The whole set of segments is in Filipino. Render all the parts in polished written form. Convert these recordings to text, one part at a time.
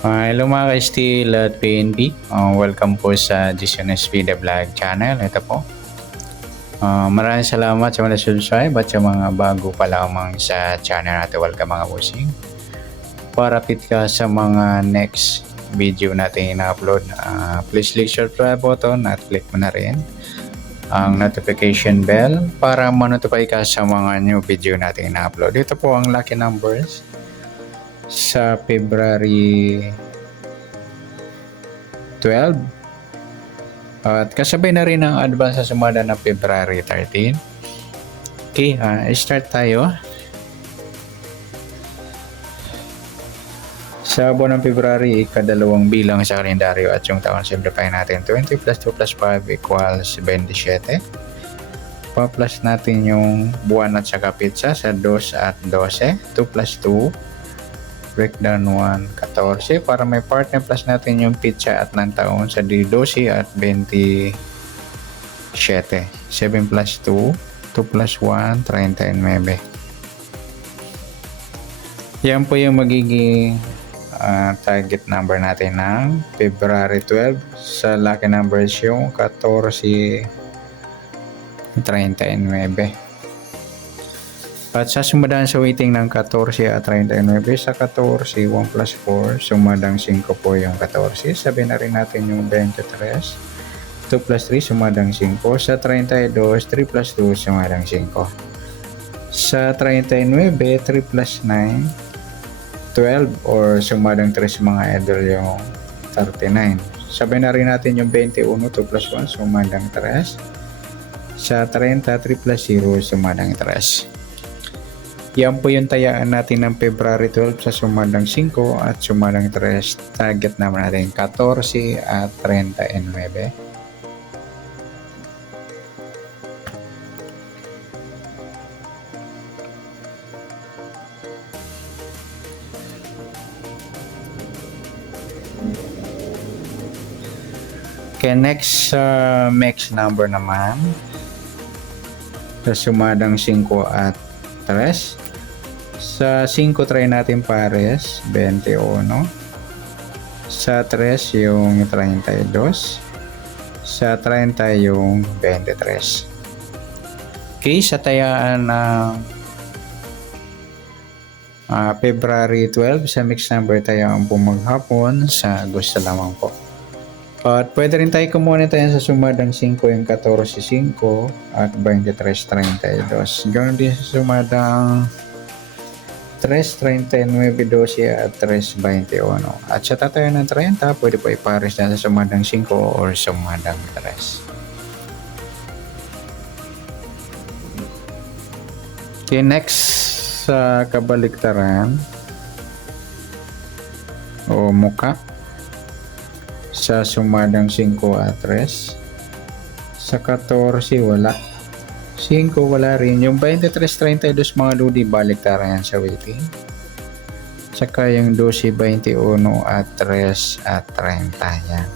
Hello mga ka-Steel at PNP. Welcome po sa Disiones Vida Vlog channel. Ito po. Maraming salamat sa mga subscribe at sa mga bago pa lamang sa channel natin. Welcome mga bossing. Para update ka sa mga next video natin ina-upload, please click subscribe button at click mo na rin ang notification bell para ma-notify ka sa mga new video natin ina-upload. Ito po ang lucky numbers sa February 12 at kasabay na rin ang advance sa sumada ng February 13. Okay, start tayo. Sa buwan ng February, ikadalawang bilang sa kalendaryo at yung taon simplify natin. 20 plus 2 plus 5 equals 27. Pa-plus natin yung buwan at saka pizza sa 2 at 12. 2 plus 2 breakdown 1, 14 para may partner plus natin yung pizza at ng taon sa 12 at 27. 7 plus 2, 2 plus 1, 39. Yan po yung magiging target number natin ng February 12 sa lucky numbers yung 14, 39. At sa sumadaan sa weighting ng 14 at 39, sa 14, 1 plus 4, sumadang 5 po yung 14. Sabi na rin natin yung 23. 2 plus 3, sumadang 5. Sa 32, 3 plus 2, sumadang 5. Sa 39, 3 plus 9, 12 or sumadang 3 mga idol yung 39. Sabi na rin natin yung 21, 2 plus 1, sumadang 3. Sa 30, 3 plus 0, sumadang 3. Yan po yung tayaan natin ng February 12 sa sumadang 5 at sumadang 3. Target naman natin 14 at 39. Okay, next number naman sa sumadang 5 at 3. Sa 5 try natin pares 21. Sa 3 yung 32. Sa 30 yung 23. Okay, sa tayaan ng February 12 sa mixed number tayo ang pumaghapon sa gusto lamang po. At pwede rin tayo kumuha tayo sa sumadang 5 yung 14.5 at 23.32. Ganoon din sa sumadang 3.39, 12 at 3.21. At sa tatayo ng 30, pwede po ipares na sa sumadang 5 or sumadang 3. Okay, next sa kabaliktaran o muka. Sa sumadang 5 at 3. Sa 14 wala. 5 wala rin. Yung 23.32 mga ludi baliktaran yan sa weighting. Saka yung 12.21 at 3 at 30 yan.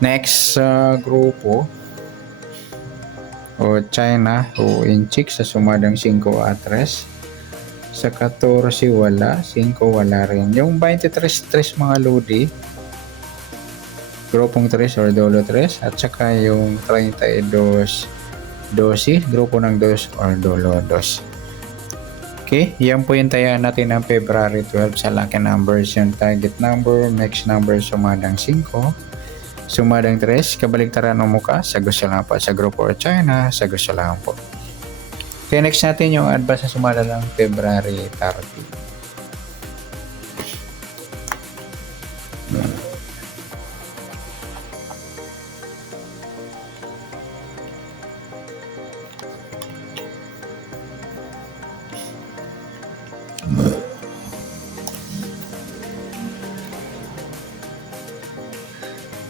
Next grupo o China o Inchik sa sumadang 5 at 3. Sa 14 wala, 5 wala rin. Yung 23 mga lodi, grupong 3 or dolo 3, at saka yung 32 12, grupo ng 2 or dolo 2. Okay, yan po yung tayaan natin ng February 12 sa lucky numbers. Yung target number, next number, sumadang 5, sumadang 3, kabaligtaran ng muka, sa gusto lang po. Sa grupo or China, sa gusto lang po. Okay, next natin yung advance sa sumada ng February 30.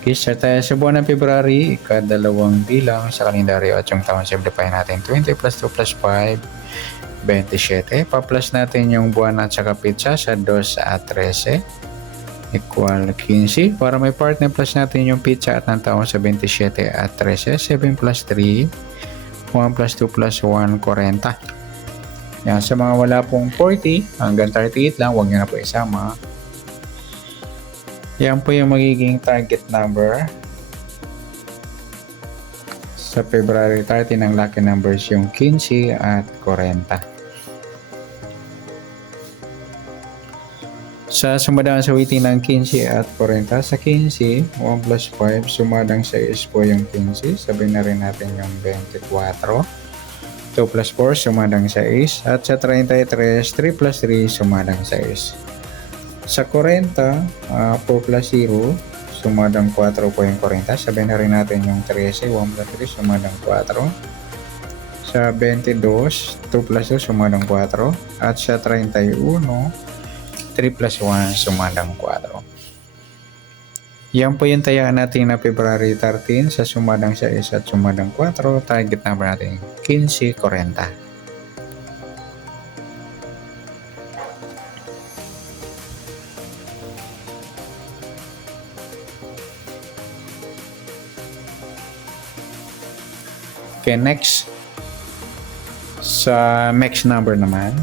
Okay, start tayo sa buwan ng February, ikadalawang bilang sa kalendaryo at yung taon simplify natin. 20 plus 2 plus 5, 27. Pa-plus natin yung buwan at saka pizza sa 2 at 13. Equal 15. Para may partner plus natin yung pizza at ng taon sa 27 at 13. 7 plus 3, 1 plus 2 plus 1, 40. Yan, sa mga wala pong 40 hanggang 38 lang, huwag nyo na po isama. Yan po yung magiging target number sa February 30 ng lucky numbers, yung 15 at 40. Sa sumadang sa waiting ng 15 at 40, sa 15, 1 plus 5, sumadang 6 po yung 15. Sabihin na rin natin yung 24. 2 plus 4, sumadang 6. At sa 33, 3 plus 3, sumadang 6. Sa 40, 4 plus 0, sumadang 4 po yung 40. Sabihin na rin natin yung 13, 1 plus 3, sumadang 4. Sa 22, 2 plus 2, sumadang 4. At sa 31, 3 plus 1, sumadang 4. Yan po yung tayaan natin na February 13 sa sumadang 6 at sumadang 4. Target number natin 15-40. Okay, next. Sa next number naman,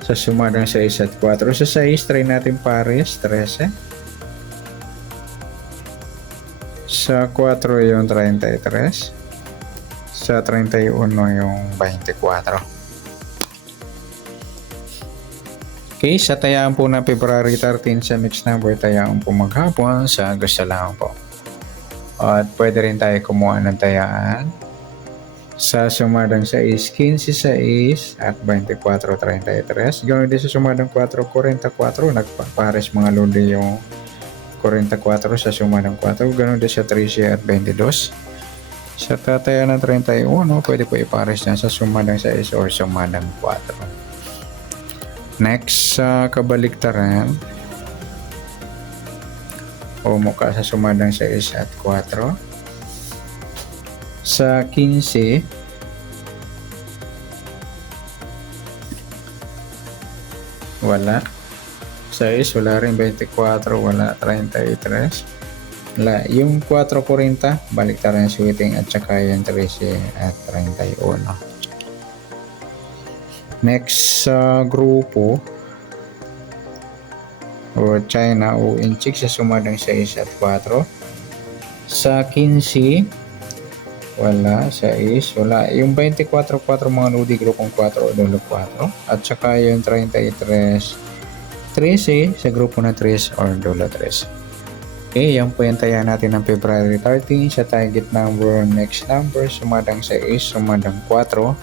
sa sumadang 6 at 4. Sa 6, try natin pares, 13. Sa 4 yung 33. Sa 31 yung 24. Okay, sa tayaan po na February 13 sa mixed number, tayaan po maghapon sa gusto lang po. At pwede rin tayo kumuha ng tayaan sa sumadang 6, 15, 6 at 24, 33. Ganoon din sa sumadang 4, 44. Nagpapares mga lodi yung 44 sa sumadang 4. Ganoon din sa 13 at 22. Sa tataya ng 31, pwede po ipares na sa sumadang 6 or sumadang 4. Next, sa kabaliktaran, o mukha sa sumadang 6 at 4. Sa 15, wala. 6, wala rin. 24, wala. 33, wala. Yung 4.40, balik tayo ng sweeting at saka yung 13 at 31. Next sa grupo o China o Inchik sa sumadang 6 at 4. Sa 15, wala. 6, wala. Yung 24, 4 mga lodi grupong 4 o dulo 4. At saka yung 33, 13 sa grupo na 3 or dulo 3. Okay, yan po yung taya natin ng February 13 sa target number. Next number, sumadang 6, sumadang 4.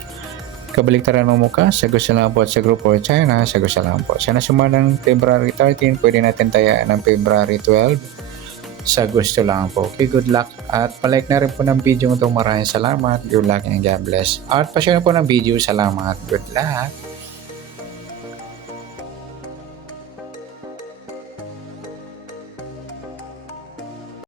Kabaliktaran mo mukha, sa gusto lang po at sa grupo China, sa gusto lang po. Sana sumadang February 13, pwede natin tayaan ng February 12. Sa gusto lang po. Okay, good luck. At palike na rin po ng video ito. Maraming salamat. Good luck and God bless. At pa-share po ng video. Salamat. Good luck.